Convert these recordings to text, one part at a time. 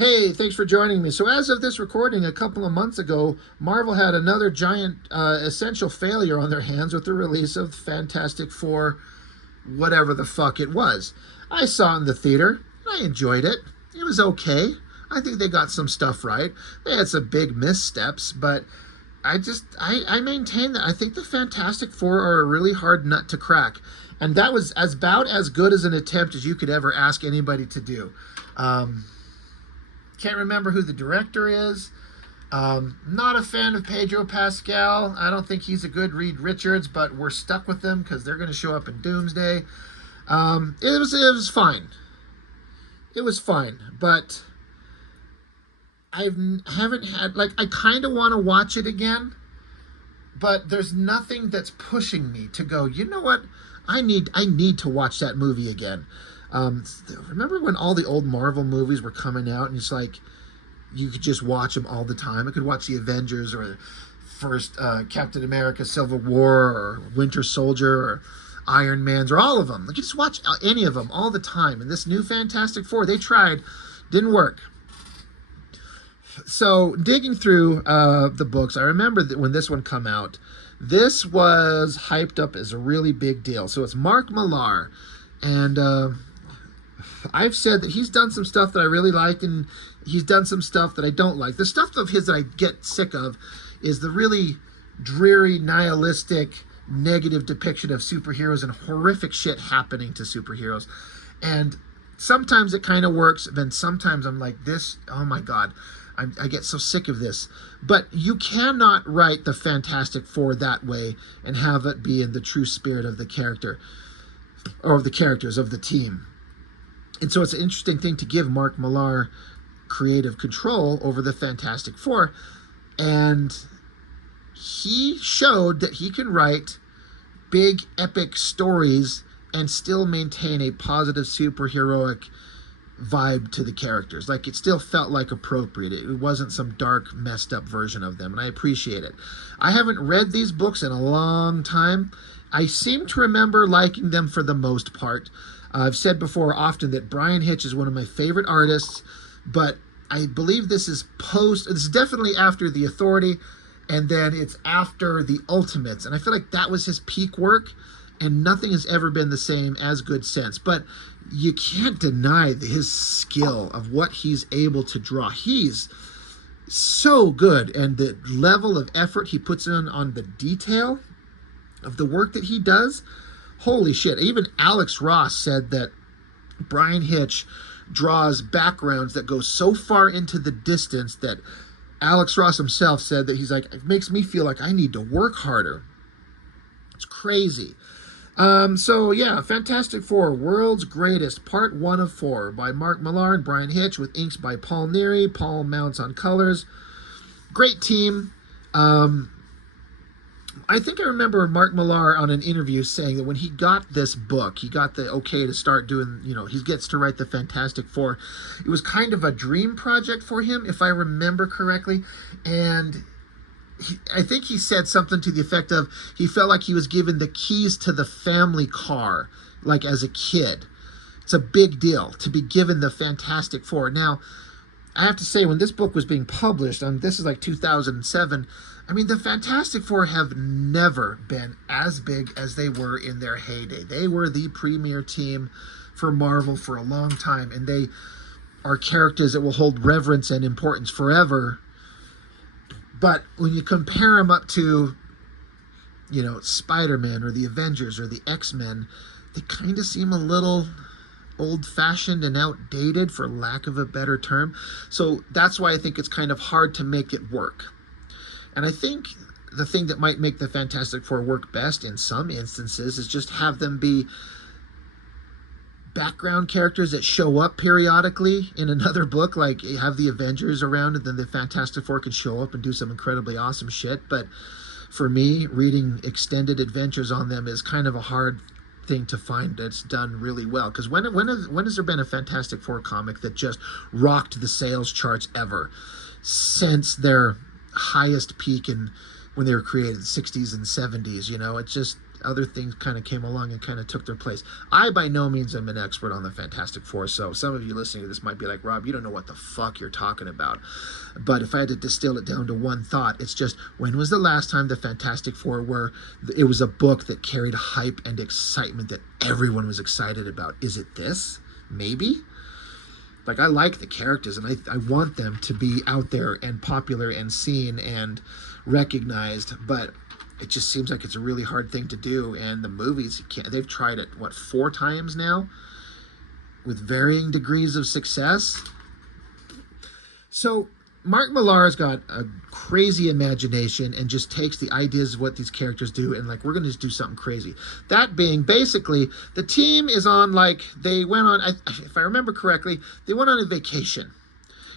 Hey, thanks for joining me. So, as of this recording, a couple of months ago, Marvel had another giant essential failure on their hands with the release of Fantastic Four, whatever the fuck it was. I saw it in the theater. I enjoyed it. It was okay. I think they got some stuff right. They had some big missteps, but I maintain that I think the Fantastic Four are a really hard nut to crack. And that was about as good as an attempt as you could ever ask anybody to do. Um, can't remember who the director is. Not a fan of Pedro Pascal. I don't think he's a good Reed Richards, but we're stuck with them because they're going to show up in Doomsday. It was fine. It was fine, but haven't had, like, I kind of want to watch it again, but there's nothing that's pushing me to go, you know what? I need to watch that movie again. Remember when all the old Marvel movies were coming out and it's like you could just watch them all the time? I could watch the Avengers or first Captain America Civil War or Winter Soldier or Iron Man's or all of them. I could just watch any of them all the time. And this new Fantastic Four, they tried, didn't work. So digging through the books, I remember that when this one come out, this was hyped up as a really big deal. So it's Mark Millar, and I've said that he's done some stuff that I really like, and he's done some stuff that I don't like. The stuff of his that I get sick of is the really dreary, nihilistic, negative depiction of superheroes and horrific shit happening to superheroes. And sometimes it kind of works, then sometimes I'm like, this, oh my God, I get so sick of this. But you cannot write the Fantastic Four that way and have it be in the true spirit of the character, or of the characters of the team. And so it's an interesting thing to give Mark Millar creative control over the Fantastic Four. And he showed that he can write big, epic stories and still maintain a positive superheroic vibe to the characters. Like, it still felt like appropriate. It wasn't some dark, messed up version of them, and I appreciate it. I haven't read these books in a long time. I seem to remember liking them for the most part. I've said before often that Brian Hitch is one of my favorite artists, but I believe this is definitely after The Authority, and then it's after The Ultimates, and I feel like that was his peak work, and nothing has ever been the same as good since. But you can't deny his skill of what he's able to draw. He's so good, and the level of effort he puts in on the detail of the work that he does, holy shit. Even Alex Ross said that Brian Hitch draws backgrounds that go so far into the distance that Alex Ross himself said that he's like, it makes me feel like I need to work harder. It's crazy. So yeah, Fantastic Four, World's Greatest, Part 1 of 4 by Mark Millar and Brian Hitch, with inks by Paul Neary, Paul Mounts on colors. Great team. I think I remember Mark Millar on an interview saying that when he got this book, he got the okay to start doing, he gets to write the Fantastic Four. It was kind of a dream project for him, if I remember correctly. And I think he said something to the effect of he felt like he was given the keys to the family car, like as a kid. It's a big deal to be given the Fantastic Four. Now, I have to say, when this book was being published, this is like 2007, I mean, the Fantastic Four have never been as big as they were in their heyday. They were the premier team for Marvel for a long time, and they are characters that will hold reverence and importance forever. But when you compare them up to, Spider-Man or the Avengers or the X-Men, they kind of seem a little old-fashioned and outdated, for lack of a better term. So that's why I think it's kind of hard to make it work. And I think the thing that might make the Fantastic Four work best in some instances is just have them be background characters that show up periodically in another book, like have the Avengers around and then the Fantastic Four can show up and do some incredibly awesome shit. But for me, reading extended adventures on them is kind of a hard thing to find that's done really well. Because when has there been a Fantastic Four comic that just rocked the sales charts ever since their highest peak in when they were created, the 60s and 70s? other things kind of came along and kind of took their place. I by no means am an expert on the Fantastic Four, so some of you listening to this might be like, Rob, you don't know what the fuck you're talking about. But if I had to distill it down to one thought, it's just, when was the last time the Fantastic Four were, it was a book that carried hype and excitement that everyone was excited about? Is it this? Maybe? Like, I like the characters, and I want them to be out there and popular and seen and recognized, but it just seems like it's a really hard thing to do. And the movies, they've tried it, what, 4 times now? With varying degrees of success. So Mark Millar's got a crazy imagination and just takes the ideas of what these characters do and like, we're going to just do something crazy. That being, basically, the team is on, like, they went on, if I remember correctly, they went on a vacation.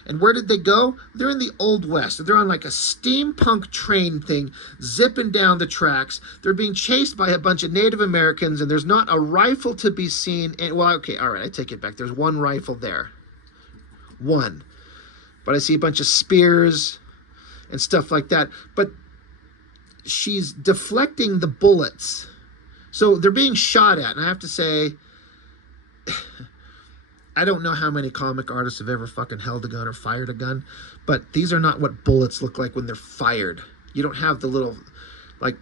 And where did they go? They're in the Old West. They're on like a steampunk train thing, zipping down the tracks. They're being chased by a bunch of Native Americans, and there's not a rifle to be seen. And, well, okay, all right, I take it back. There's one rifle there. One. But I see a bunch of spears and stuff like that. But she's deflecting the bullets. So they're being shot at, and I have to say, I don't know how many comic artists have ever fucking held a gun or fired a gun, but these are not what bullets look like when they're fired. You don't have the little, like,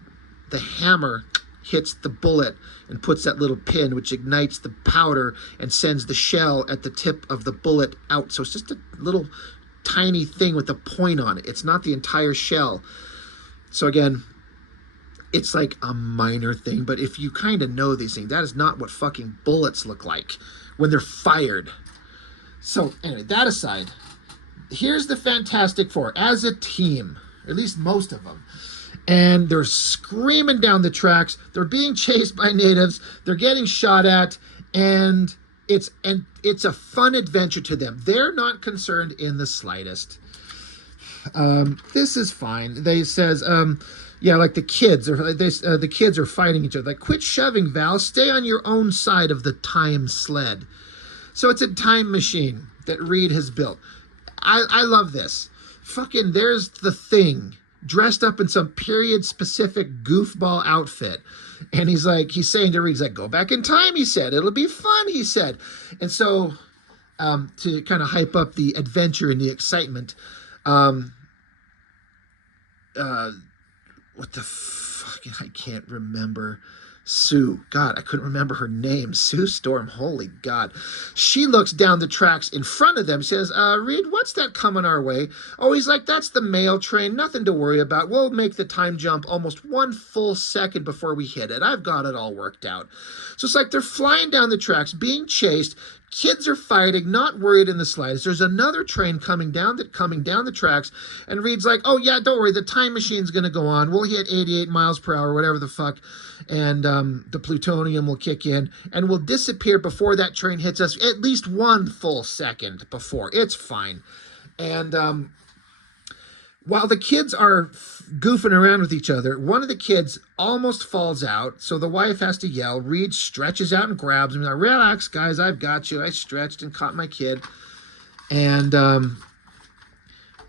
the hammer hits the bullet and puts that little pin, which ignites the powder and sends the shell at the tip of the bullet out. So it's just a little tiny thing with a point on it. It's not the entire shell. So again, it's like a minor thing, but if you kind of know these things, that is not what fucking bullets look like when they're fired. So anyway, that aside, here's the Fantastic Four as a team, at least most of them. And they're screaming down the tracks. They're being chased by natives. They're getting shot at, and it's a fun adventure to them. They're not concerned in the slightest. This is fine. They says, yeah, like the kids are fighting each other. Like, quit shoving, Val. Stay on your own side of the time sled. So it's a time machine that Reed has built. I love this. Fucking, there's the Thing dressed up in some period specific goofball outfit. And he's saying to Reed, he's like, go back in time, he said. It'll be fun, he said. And so, to kind of hype up the adventure and the excitement, what the fuck? I can't remember. Sue. God, I couldn't remember her name. Sue Storm. Holy God. She looks down the tracks in front of them. She says, Reed, what's that coming our way? Oh, he's like, that's the mail train. Nothing to worry about. We'll make the time jump almost 1 full second before we hit it. I've got it all worked out. So it's like they're flying down the tracks, being chased. Kids are fighting, not worried in the slightest. There's another train coming down the tracks, and Reed's like, oh yeah, don't worry, the time machine's going to go on. We'll hit 88 miles per hour, whatever the fuck, and the plutonium will kick in, and we'll disappear before that train hits us, at least 1 full second before. It's fine. And while the kids are goofing around with each other, one of the kids almost falls out, so the wife has to yell. Reed stretches out and grabs him. Like, relax, guys, I've got you. I stretched and caught my kid. And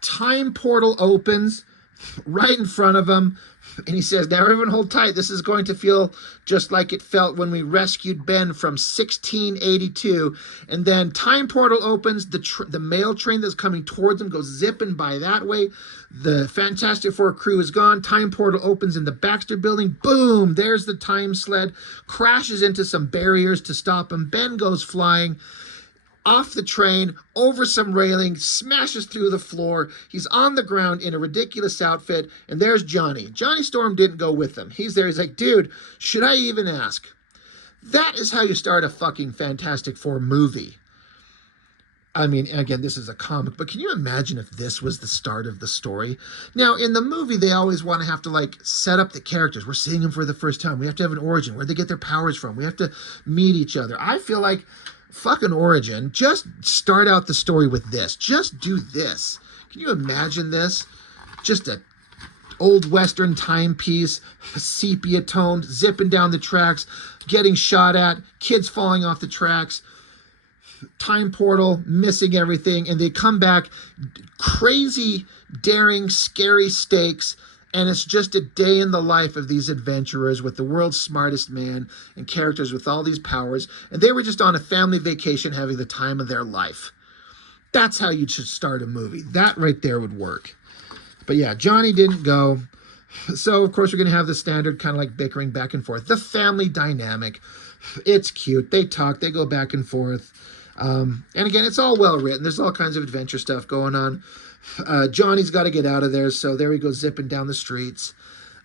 time portal opens right in front of him. And he says, now everyone hold tight. This is going to feel just like it felt when we rescued Ben from 1682. And then time portal opens. The mail train that's coming towards them goes zipping by that way. The Fantastic Four crew is gone. Time portal opens in the Baxter building. Boom! There's the time sled. Crashes into some barriers to stop him. Ben goes flying off the train, over some railing, smashes through the floor. He's on the ground in a ridiculous outfit, and there's Johnny. Johnny Storm didn't go with them. He's there. He's like, dude, should I even ask? That is how you start a fucking Fantastic Four movie. I mean, again, this is a comic, but can you imagine if this was the start of the story? Now, in the movie, they always want to have to, like, set up the characters. We're seeing them for the first time. We have to have an origin. Where'd they get their powers from? We have to meet each other. I feel like fucking origin, just start out the story with this. Just do this. Can you imagine this? Just a old Western timepiece, sepia toned, zipping down the tracks, getting shot at, kids falling off the tracks, time portal, missing everything, and they come back, crazy, daring, scary stakes, And it's just a day in the life of these adventurers with the world's smartest man and characters with all these powers. And they were just on a family vacation having the time of their life. That's how you should start a movie. That right there would work. But yeah, Johnny didn't go. So, of course, we're going to have the standard kind of like bickering back and forth. The family dynamic. It's cute. They talk. They go back and forth. And again, it's all well written. There's all kinds of adventure stuff going on. Johnny's got to get out of there, so there he goes zipping down the streets.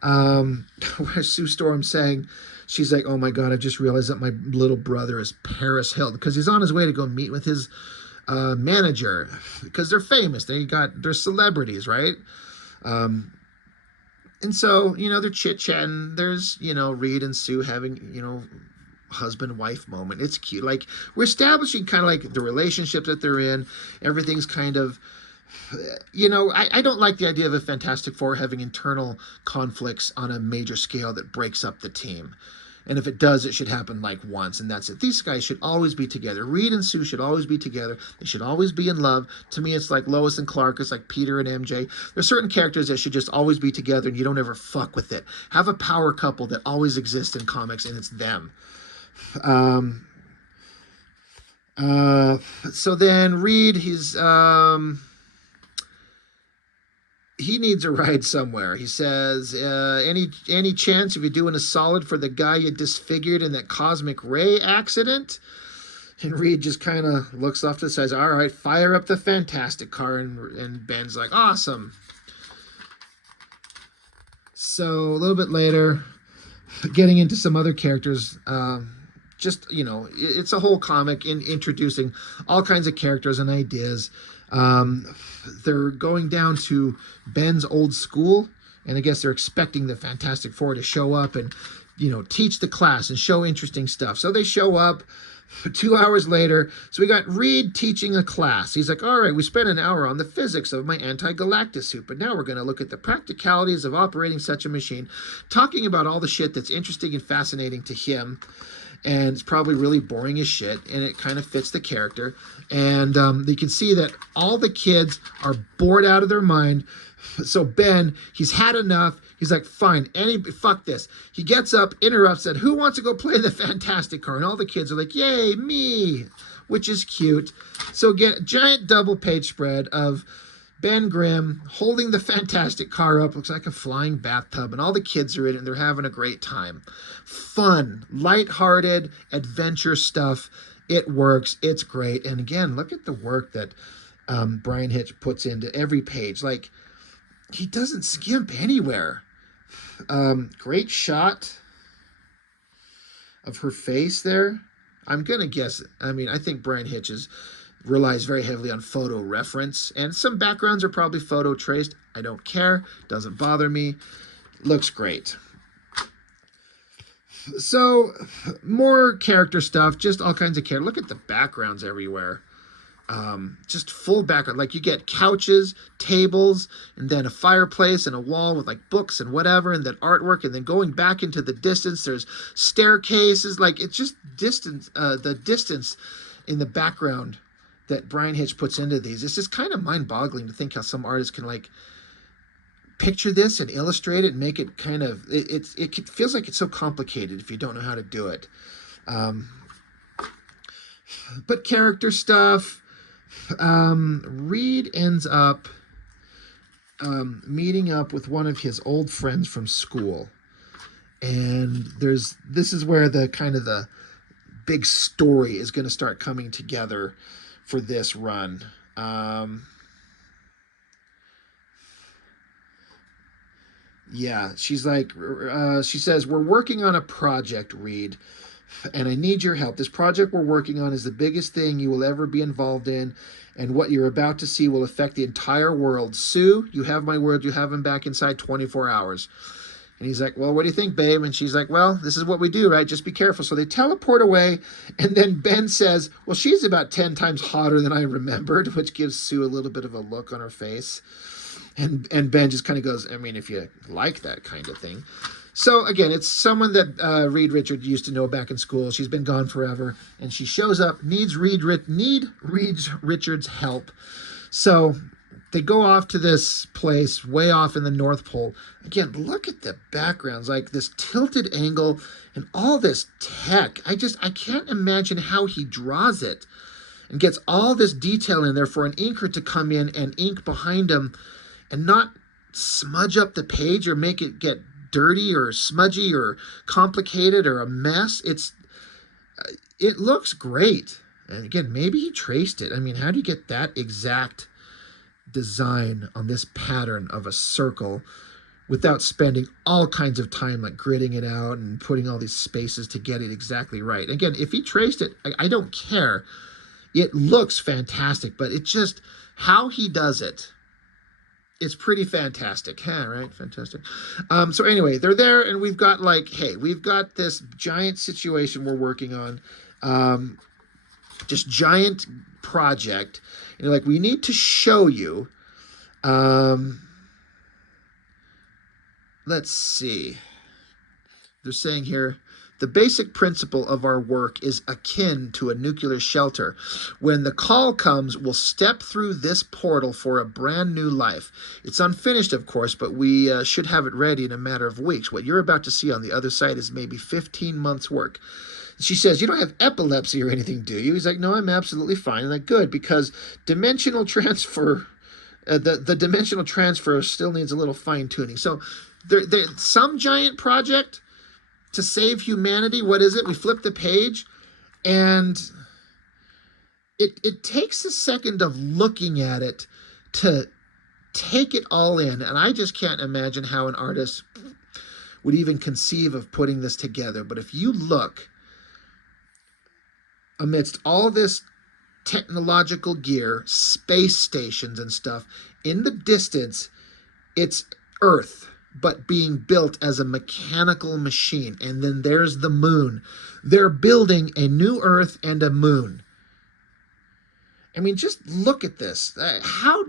Where Sue Storm's saying, she's like, oh my God, I just realized that my little brother is Paris Hilton, because he's on his way to go meet with his manager, because they're famous. They're celebrities, right? And so, they're chit-chatting. There's, Reed and Sue having, husband-wife moment. It's cute. Like, we're establishing kind of like the relationship that they're in. Everything's kind of, I don't like the idea of a Fantastic Four having internal conflicts on a major scale that breaks up the team. And if it does, it should happen like once, and that's it. These guys should always be together. Reed and Sue should always be together. They should always be in love. To me, it's like Lois and Clark. It's like Peter and MJ. There's certain characters that should just always be together, and you don't ever fuck with it. Have a power couple that always exists in comics, and it's them. So then Reed, he needs a ride somewhere. He says, any chance of you doing a solid for the guy you disfigured in that cosmic ray accident? And Reed just kind of looks off to the side, all right, fire up the Fantastic car. And Ben's like, awesome. So a little bit later, getting into some other characters, it's a whole comic introducing all kinds of characters and ideas. They're going down to Ben's old school, and I guess they're expecting the Fantastic Four to show up and, teach the class and show interesting stuff. So they show up 2 hours later. So we got Reed teaching a class. He's like, all right, we spent an hour on the physics of my anti-galactus suit, but now we're going to look at the practicalities of operating such a machine, talking about all the shit that's interesting and fascinating to him. And it's probably really boring as shit, and it kind of fits the character. And you can see that all the kids are bored out of their mind. So Ben, he's had enough. He's like, fine, fuck this. He gets up, interrupts, said, who wants to go play the Fantastic Car? And all the kids are like, yay, me, which is cute. So get a giant double page spread of Ben Grimm holding the Fantastic Car up, looks like a flying bathtub, and all the kids are in it, and they're having a great time. Fun, lighthearted, adventure stuff. It works. It's great. And again, look at the work that Brian Hitch puts into every page. Like, he doesn't skimp anywhere. Great shot of her face there. I'm going to guess, I think Brian Hitch relies very heavily on photo reference, and some backgrounds are probably photo traced. I don't care. Doesn't bother me. Looks great. So, more character stuff, just all kinds of characters. Look at the backgrounds everywhere. Just full background. Like, you get couches, tables, and then a fireplace and a wall with like books and whatever, and then artwork, and then going back into the distance, there's staircases. Like, it's just distance, the distance in the background that Brian Hitch puts into these. It's just kind of mind-boggling to think how some artists can like picture this and illustrate it and make it kind of, it feels like it's so complicated if you don't know how to do it. But character stuff, Reed ends up meeting up with one of his old friends from school. And this is where the kind of the big story is going to start coming together for this run. Yeah, she's like, she says, we're working on a project, Reed, and I need your help. This project we're working on is the biggest thing you will ever be involved in, and what you're about to see will affect the entire world. Sue, you have my word, you have him back inside 24 hours. And he's like, well, what do you think, babe? And she's like, well, this is what we do, right? Just be careful. So they teleport away. And then Ben says, well, she's about 10 times hotter than I remembered, which gives Sue a little bit of a look on her face. And Ben just kind of goes, if you like that kind of thing. So, again, it's someone that Reed Richards used to know back in school. She's been gone forever. And she shows up, needs Reed Richards' help. So they go off to this place way off in the North Pole. Again, look at the backgrounds, like this tilted angle and all this tech. I can't imagine how he draws it and gets all this detail in there for an inker to come in and ink behind him and not smudge up the page or make it get dirty or smudgy or complicated or a mess. It looks great. And again, maybe he traced it. I mean, how do you get that exact design on this pattern of a circle without spending all kinds of time like gridding it out and putting all these spaces to get it exactly right? Again, if he traced it, I don't care. It looks fantastic, but it's just how he does it. It's pretty fantastic. Yeah, right? Fantastic. So anyway, they're there and we've got like, hey, we've got this giant situation we're working on. This giant project. And they're like, we need to show you. Let's see. They're saying here, the basic principle of our work is akin to a nuclear shelter. When the call comes, we'll step through this portal for a brand new life. It's unfinished, of course, but we should have it ready in a matter of weeks. What you're about to see on the other side is maybe 15 months' work. She says, you don't have epilepsy or anything, do you? He's like, no, I'm absolutely fine. I'm like, good, because dimensional transfer, the dimensional transfer still needs a little fine-tuning. So there's some giant project to save humanity. What is it? We flip the page, and it takes a second of looking at it to take it all in. And I just can't imagine how an artist would even conceive of putting this together. But if you look amidst all this technological gear, space stations and stuff, in the distance, it's Earth, but being built as a mechanical machine. And then there's the moon. They're building a new Earth and a moon. I mean, just look at this. How,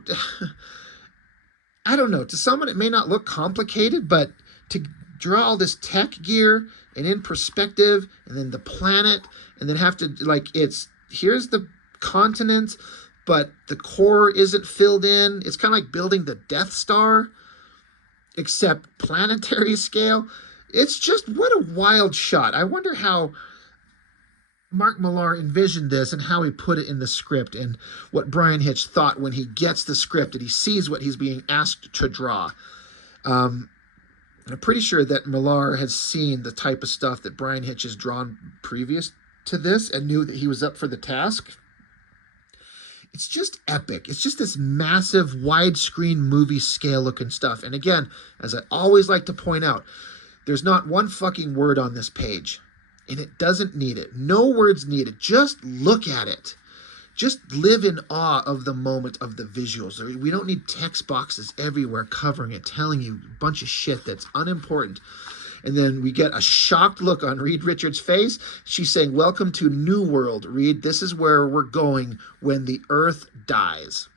I don't know, to someone it may not look complicated, but to draw all this tech gear and in perspective, and then the planet, and then have to, like, here's the continent, but the core isn't filled in. It's kind of like building the Death Star, except planetary scale. It's just, what a wild shot. I wonder how Mark Millar envisioned this and how he put it in the script, and what Bryan Hitch thought when he gets the script and he sees what he's being asked to draw. I'm pretty sure that Millar has seen the type of stuff that Bryan Hitch has drawn previous to this and knew that he was up for the task. It's just epic. It's just this massive widescreen movie scale looking stuff. And again, as I always like to point out, there's not one fucking word on this page. And it doesn't need it. No words needed. Just look at it. Just live in awe of the moment of the visuals. We don't need text boxes everywhere covering it, telling you a bunch of shit that's unimportant. And then we get a shocked look on Reed Richards' face. She's saying, welcome to New World, Reed. This is where we're going when the Earth dies.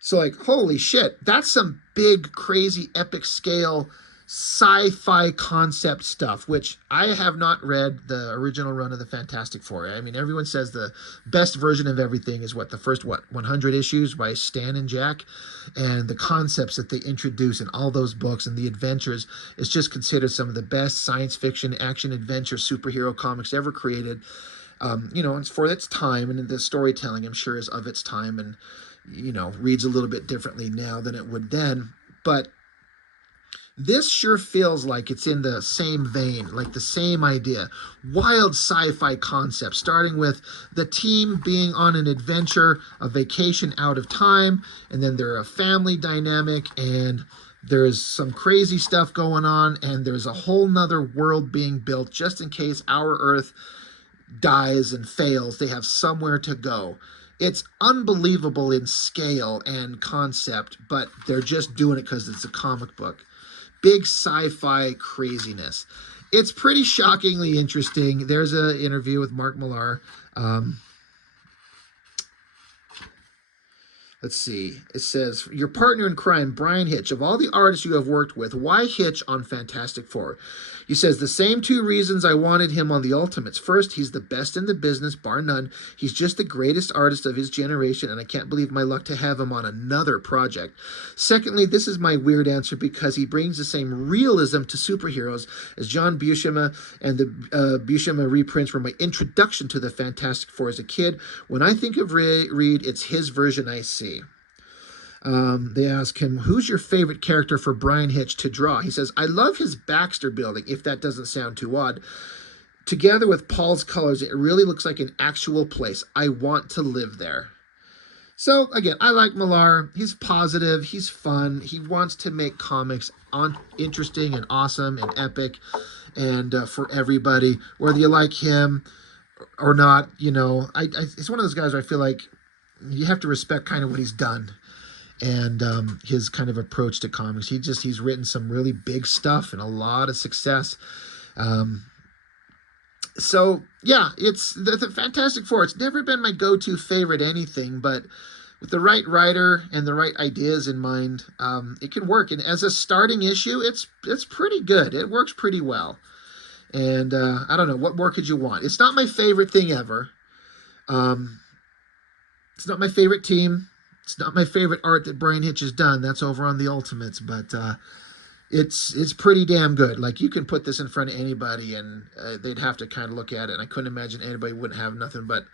So like, holy shit, that's some big, crazy, epic scale sci-fi concept stuff, which I have not read the original run of the Fantastic Four. I mean, everyone says the best version of everything is the first 100 issues by Stan and Jack, and the concepts that they introduce in all those books and the adventures is just considered some of the best science fiction, action, adventure, superhero comics ever created. It's for its time, and the storytelling, I'm sure, is of its time, and reads a little bit differently now than it would then. But this sure feels like it's in the same vein, like the same idea. Wild sci-fi concept, starting with the team being on an adventure, a vacation out of time, and then they're a family dynamic, and there's some crazy stuff going on, and there's a whole nother world being built just in case our Earth dies and fails. They have somewhere to go. It's unbelievable in scale and concept, but they're just doing it because it's a comic book. Big sci-fi craziness. It's pretty shockingly interesting. There's an interview with Mark Millar. Let's see. It says, your partner in crime, Brian Hitch. Of all the artists you have worked with, why Hitch on Fantastic Four? He says, the same two reasons I wanted him on the Ultimates. First, he's the best in the business, bar none. He's just the greatest artist of his generation, and I can't believe my luck to have him on another project. Secondly, this is my weird answer because he brings the same realism to superheroes as John Buscema, and the Buscema reprints were my introduction to the Fantastic Four as a kid. When I think of Reed, it's his version I see. They ask him, who's your favorite character for Brian Hitch to draw? He says, I love his Baxter building, if that doesn't sound too odd. Together with Paul's colors, it really looks like an actual place. I want to live there. So, again, I like Millar. He's positive. He's fun. He wants to make comics interesting and awesome and epic and for everybody, whether you like him or not. You know, it's one of those guys where I feel like you have to respect kind of what he's done and his kind of approach to comics. He's written some really big stuff and a lot of success. So yeah, it's the Fantastic Four. It's never been my go-to favorite anything, but with the right writer and the right ideas in mind, it can work. And as a starting issue, it's pretty good. It works pretty well. And I don't know, what more could you want? It's not my favorite thing ever. It's not my favorite team. It's not my favorite art that Brian Hitch has done. That's over on the Ultimates, but it's pretty damn good. Like, you can put this in front of anybody, and they'd have to kind of look at it. And I couldn't imagine anybody wouldn't have nothing but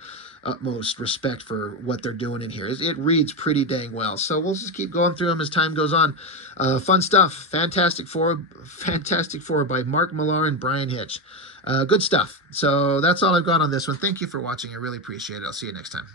utmost respect for what they're doing in here. It reads pretty dang well. So we'll just keep going through them as time goes on. Fun stuff. Fantastic Four by Mark Millar and Brian Hitch. Good stuff. So that's all I've got on this one. Thank you for watching. I really appreciate it. I'll see you next time.